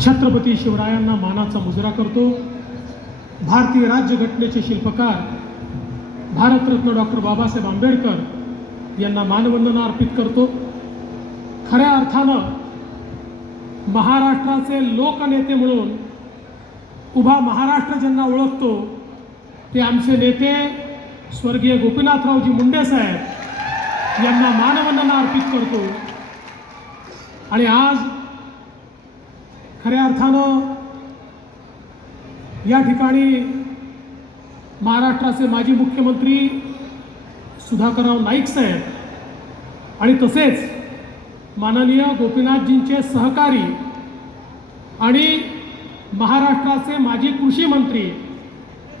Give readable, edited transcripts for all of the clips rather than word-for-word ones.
छत्रपती शिवरायांना मानाचा मुजरा करतो। भारतीय राज्यघटनेचे शिल्पकार भारतरत्न डॉक्टर बाबासाहेब आंबेडकर यांना मानवंदना अर्पित करतो। खऱ्या अर्थानं महाराष्ट्राचे लोकनेते म्हणून उभा महाराष्ट्र ज्यांना ओळखतो ते आमचे नेते स्वर्गीय गोपीनाथरावजी मुंडे साहेब यांना मानवंदना अर्पित करतो। आणि आज खऱ्या अर्थानं या ठिकाणी महाराष्ट्राचे माजी मुख्यमंत्री सुधाकरराव नाईक साहेब आणि तसेच माननीय गोपीनाथजींचे सहकारी आणि महाराष्ट्राचे माजी कृषी मंत्री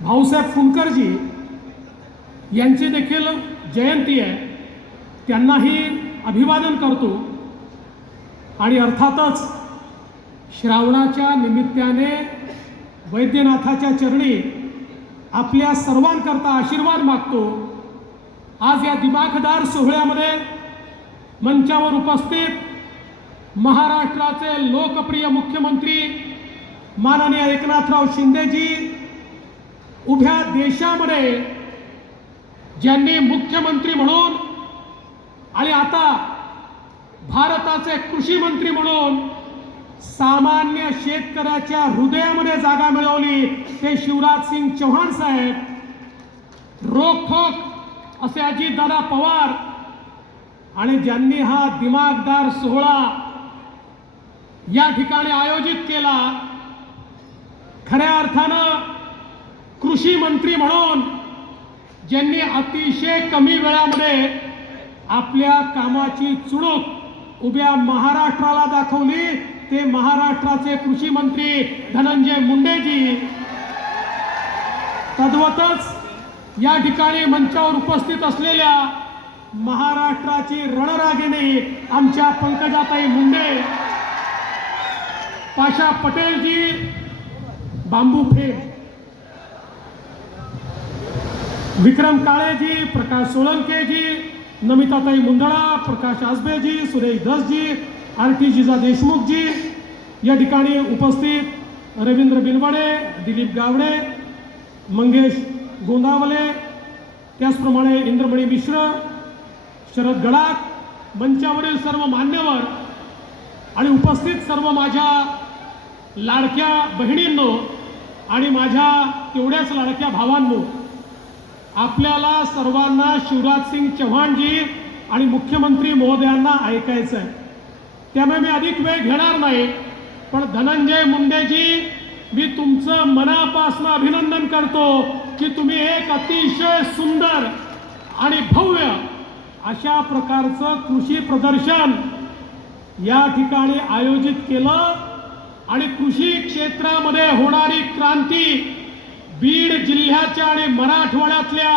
भाऊसाहेब फुंकरजी यांची देखील जयंती आहे, त्यांनाही अभिवादन करतो। आणि अर्थातच श्रावणाच्या निमित्ताने वैद्यनाथाच्या चरणी आपल्या सर्वांकरता आशीर्वाद मागतो। आज या दिमाखदार सोहळ्यामध्ये मंचावर उपस्थित महाराष्ट्राचे लोकप्रिय मुख्यमंत्री माननीय एकनाथराव शिंदेजी, उभ्या देशामध्ये ज्यांनी मुख्यमंत्री म्हणून आणि आता भारताचे कृषी मंत्री म्हणून सामान्य शेतकऱ्याच्या हृदयामध्ये जागा मिळवली ते शिवराजसिंग चौहान साहेब, रोखोक असे अजितदादा पवार, आणि ज्यांनी हा दिमागदार सोहळा या ठिकाणी आयोजित केला। खऱ्या अर्थानं कृषी मंत्री म्हणून ज्यांनी अतिशय कमी वेळामध्ये आपल्या कामाची चुणूक उभ्या महाराष्ट्राला दाखवली ते महाराष्ट्राचे कृषी मंत्री धनंजय मुंडेजी। तद्वतच या ठिकाणी मंचावर उपस्थित असलेल्या महाराष्ट्राची रणरागिणी आमच्या पंकजाताई मुंडे, पाशा पटेलजी, बांबू फेम, विक्रम काळेजी, प्रकाश सोळंकेजी, नमिताताई मुंदळा, प्रकाश आसबेजी, सुरेश धसजी, आरती जिजा देशमुखजी, या ठिकाणी उपस्थित रवींद्र बिनवडे, दिलीप गावडे, मंगेश गोंदावले, त्याचप्रमाणे इंद्रमणी मिश्र, शरद गडाख, मंचावरील सर्व मान्यवर आणि उपस्थित सर्व माझ्या लाडक्या बहिणींनो आणि माझ्या तेवढ्याच लाडक्या भावांनो, आपल्याला सर्वांना शिवराजसिंग चौहानजी आणि मुख्यमंत्री महोदयांना ऐकायचं आहे, त्यामुळे मी अधिक वेळ घेणार नाही। पण धनंजय मुंडेजी, मी तुमचं मनापासून अभिनंदन करतो की तुम्ही एक अतिशय सुंदर आणि भव्य अशा प्रकारचं कृषी प्रदर्शन या ठिकाणी आयोजित केलं आणि कृषी क्षेत्रामध्ये होणारी क्रांती बीड जिल्ह्याच्या आणि मराठवाड्यातल्या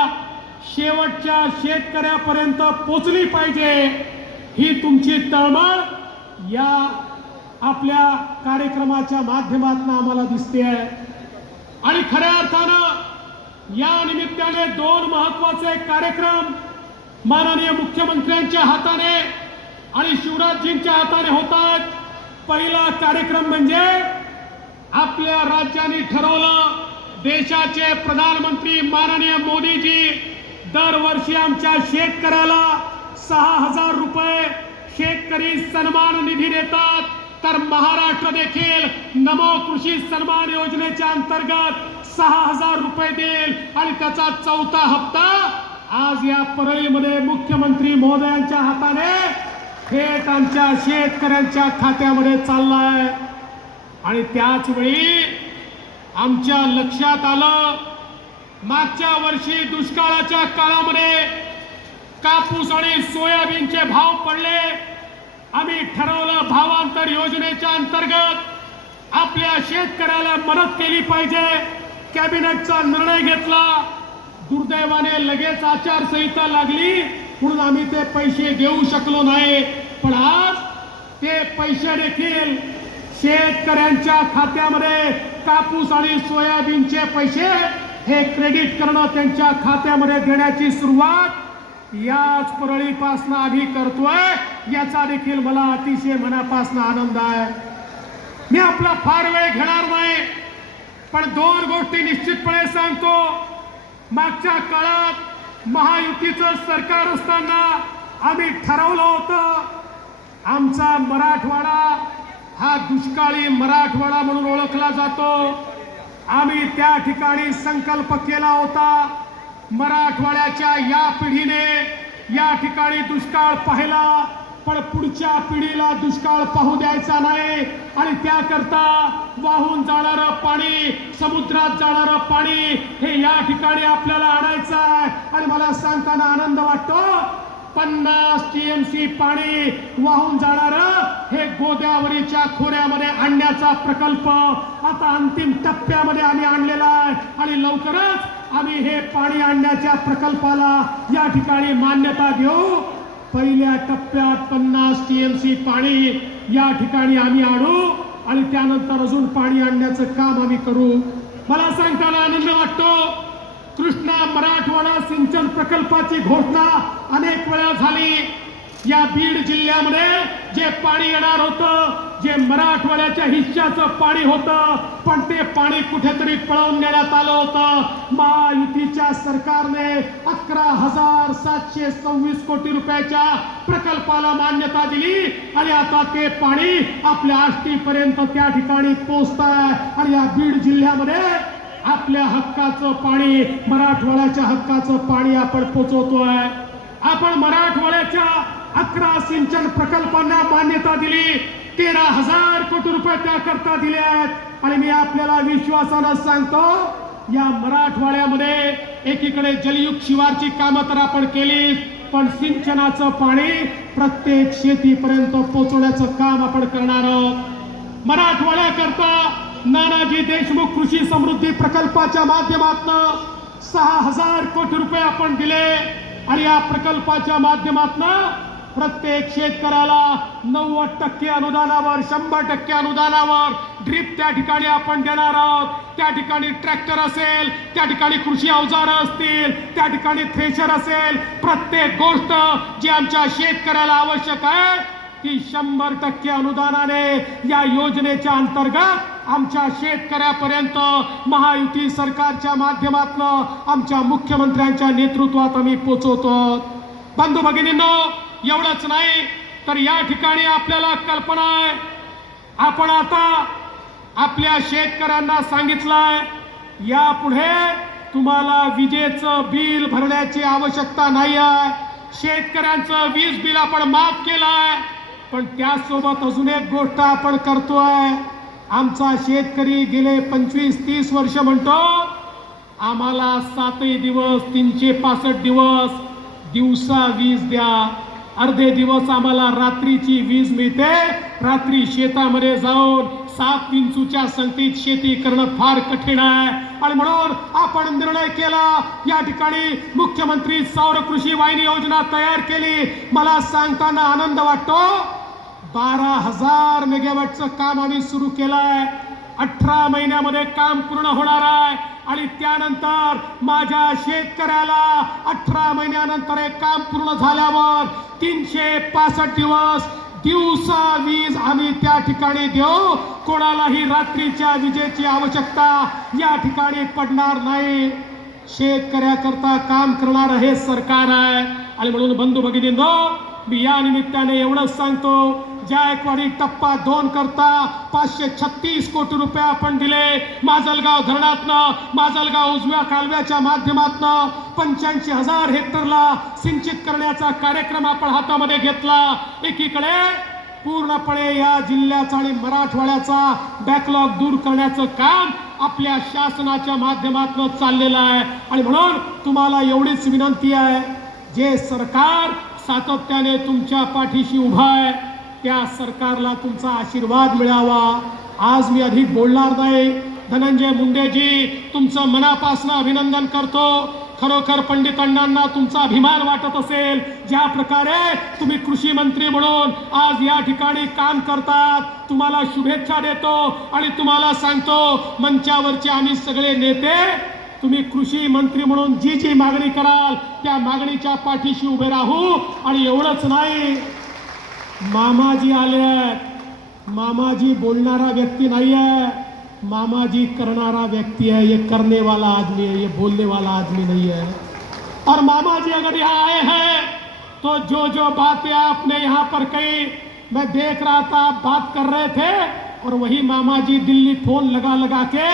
शेवटच्या शेतकऱ्यापर्यंत पोचली पाहिजे, ही तुमची तळमळ या आपल्या कार्यक्रमाच्या माध्यमातून आम्हाला दिसते आहे। आणि खऱ्या अर्थानं या निमित्ताने दोन महत्त्वाचे कार्यक्रम माननीय मुख्यमंत्र्यांच्या हाताने आणि शिवराजजींच्या हाताने होतात। पहिला कार्यक्रम म्हणजे आपल्या राज्याने ठरवलं, देशाचे प्रधानमंत्री माननीय मोदीजी दरवर्षी आमच्या शेतकऱ्याला 6,000 रुपये शेतकरी सन्मान निधी देतात, तर महाराष्ट्र देखील नमो कृषी सन्मान योजनेच्या अंतर्गत 6,000 रुपये देईल आणि त्याचा चौथा हप्ता आज या परळीमध्ये मुख्यमंत्री महोदयांच्या हाताने थेट आमच्या शेतकऱ्यांच्या खात्यामध्ये चाललाय। आणि त्याच वेळी आमच्या लक्षात आलं, मागच्या वर्षी दुष्काळाच्या काळामध्ये कापूस आणि सोयाबीनचे भाव पडले, आम्ही ठरवलं भावांतर योजनेच्या अंतर्गत आपल्या शेतकऱ्याला मदत केली पाहिजे, कॅबिनेटचा निर्णय घेतला। दुर्दैवाने लगेच आचारसंहिता लागली म्हणून आम्ही ते पैसे देऊ शकलो नाही, पण आज ते पैसे देखील शेतकऱ्यांच्या खात्यामध्ये कापूस आणि सोयाबीनचे पैसे हे क्रेडिट करणं त्यांच्या खात्यामध्ये देण्याची सुरुवात याच परळीपासून आम्ही करतोय, याचा देखील मला अतिशय मनापासून आनंद आहे। मी आपला फार वेळ घेणार नाही, पण दोन गोष्टी निश्चितपणे सांगतो. मागच्या काळात महायुतीचं सरकार असताना आम्ही ठरवलं होतं आमचा मराठवाडा हा दुष्काळी मराठवाडा म्हणून ओळखला जातो. आम्ही त्या ठिकाणी संकल्प केला होता मराठवाड्याच्या या पिढीने या ठिकाणी दुष्काळ पाहिला, पण पुढच्या पिढीला दुष्काळ पाहू द्यायचा नाही आणि त्याकरता वाहून जाणारं पाणी, समुद्रात जाणारं पाणी हे या ठिकाणी आपल्याला आणायचं आहे. आणि मला सांगताना आनंद वाटतो 50 TMC पाणी वाहून जाणारं हे गोदावरीच्या खोऱ्यामध्ये आणण्याचा प्रकल्प आता अंतिम टप्प्यामध्ये आम्ही आणलेला आहे आणि लवकरच आम्ही हे पाणी आणण्याच्या प्रकल्पाला या ठिकाणी मान्यता देऊ. पहिल्या टप्प्यात 50 TMC पाणी या ठिकाणी आम्ही आणू आणि त्यानंतर अजून पाणी आणण्याचं काम आम्ही करू. मला सांगताना आनंद वाटतो कृष्णा मराठवाडा सिंचन प्रकल्पाची घोषणा अनेक वेळा झाली. या बीड जिल्ह्यामध्ये जे पाणी येणार होतं, जे मराठवाड्याच्या हिश्श्याचं पाणी होतं, पण ते पाणी कुठेतरी पळवून नेण्यात आलं होतं. महायुतीच्या सरकारने 11,726 कोटी रुपयाच्या प्रकल्पाला मान्यता दिली आणि आता ते पाणी आपल्या आष्टीपर्यंत त्या ठिकाणी पोहोचत आहे. आणि या बीड जिल्ह्यामध्ये आपल्या हक्काचं पाणी, मराठवाड्याच्या हक्काचं पाणी आपण पोहोचवतोय. आपण मराठवाड्याच्या 11 सिंचन प्रकल्पांना मान्यता दिली, 13,000 कोटी रुपये त्याकरता दिले आहेत. आणि मी आपल्याला विश्वासानं सांगतो या मराठवाड्यामध्ये एकीकडे जलयुक्त शिवारची कामं तर आपण केली, पण सिंचनाचं पाणी प्रत्येक शेतीपर्यंत पोहोचवण्याचं काम आपण करणार आहोत. मराठवाड्याकरता नानाजी देशमुख कृषी समृद्धी प्रकल्पाच्या माध्यमातून 6,000 कोटी रुपये आपण दिले आणि या प्रकल्पाच्या माध्यमातून प्रत्येक शेतकऱ्याला 90% अनुदानावर, 100% अनुदानावर ड्रीप त्या ठिकाणी आपण देणार आहोत. त्या ठिकाणी ट्रॅक्टर असेल, त्या ठिकाणी कृषी अवजारं असतील, त्या ठिकाणी थ्रेशर असेल, प्रत्येक गोष्ट जी आमच्या शेतकऱ्याला आवश्यक आहे ती 100% अनुदानाने या योजनेच्या अंतर्गत आमच्या शेतकऱ्यापर्यंत महायुती सरकारच्या माध्यमातून आमच्या मुख्यमंत्र्यांच्या नेतृत्वात आम्ही पोहोचवतो. बंधू भगिनींनो, एवढंच नाही तर या ठिकाणी आपल्याला कल्पना आहे, आपण आता आपल्या शेतकऱ्यांना सांगितलंय यापुढे तुम्हाला विजेचं बिल भरण्याची आवश्यकता नाही आहे. शेतकऱ्यांचं वीज बिल आपण माफ केलंय, पण त्यासोबत अजून एक गोष्ट आपण करतोय. आमचा शेतकरी गेले 25-30 वर्ष म्हणतो आम्हाला 7 दिवस 365 दिवस दिवसा वीज द्या, अर्धे दिवस आम्हाला रात्रीची वीज मिळते. रात्री शेतामध्ये जाऊन 7 विंचूच्या संगतीत शेती करणं फार कठीण आहे आणि म्हणून आपण निर्णय केला या ठिकाणी मुख्यमंत्री सौर कृषी वाहिनी योजना तयार केली. मला सांगताना आनंद वाटतो 12,000 मेगावॅटचं काम आम्ही सुरू केलंय. 18 महिन्यामध्ये काम पूर्ण होणार आहे आणि त्यानंतर माझ्या शेतकऱ्याला 18 महिन्यानंतर हे काम पूर्ण झाल्यावर 365 दिवस दिवसा वीज आम्ही त्या ठिकाणी देऊ. कोणालाही रात्रीच्या विजेची आवश्यकता या ठिकाणी पडणार नाही. शेतकऱ्याकरता काम करणार हे सरकार आहे आणि म्हणून बंधू भगिनींनो, मी या निमित्ताने एवढंच सांगतो, जायकवाडी टप्पा 2 करता 536 कोटी रुपये आपण दिले. माजलगाव धरणातनं, माजलगाव उजव्या कालव्याच्या माध्यमातून 85,000 हेक्टरला सिंचित करण्याचा कार्यक्रम आपण हातामध्ये घेतला. एकीकडे पूर्णपणे या जिल्ह्याचा आणि मराठवाड्याचा बॅकलॉग दूर करण्याचं काम आपल्या शासनाच्या माध्यमातून चाललेलं आहे आणि म्हणून तुम्हाला एवढीच विनंती आहे, जे सरकार सातत्याने तुमच्या पाठीशी उभा आहे त्या सरकारला तुमचा आशीर्वाद मिळावा. आज मी अधिक बोलणार नाही. धनंजय मुंडेजी, तुमचं मनापासून अभिनंदन करतो. खरोखर पंडित अण्णांना तुमचा अभिमान वाटत असेल, ज्या प्रकारे तुम्ही कृषी मंत्री म्हणून आज या ठिकाणी काम करतात. तुम्हाला शुभेच्छा देतो आणि तुम्हाला सांगतो मंचावरचे आम्ही सगळे नेते तुम्ही कृषी मंत्री म्हणून जी जी मागणी कराल त्या मागणीच्या पाठीशी उभे राहू. आणि एवढंच नाही, मामाजी आले आहेत. मामाजी बोलणारा व्यक्ति नहीं है, मामाजी करनारा व्यक्ति है। ये करने वाला आदमी है, ये बोलने वाला आदमी नहीं है। और मामाजी अगर यहाँ आए हैं तो जो जो बातें आपने यहाँ पर कही, मैं देख रहा था आप बात कर रहे थे और वही मामाजी दिल्ली फोन लगा लगा के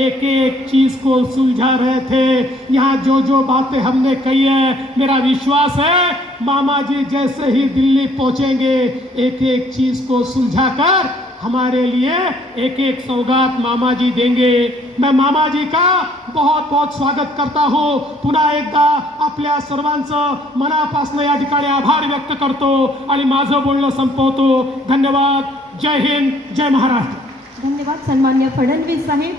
एक एक चीज को सुलझा रहे थे। यहाँ जो जो बातें हमने कही है, मेरा विश्वास है मामा जी जैसे ही दिल्ली पहुंचेंगे एक एक चीज को सुलझाकर हमारे लिए एक एक सौगात मामा जी देंगे। मैं मामा जी का बहुत बहुत स्वागत करता हूँ। पुन्हा एकदा आपल्या सर्वांचं मनापासून या ठिकाणी आभार व्यक्त करतो आणि माझं बोलणं संपवतो। धन्यवाद। जय हिंद, जय महाराष्ट्र। धन्यवाद सन्मान्य फडणवीस साहेब।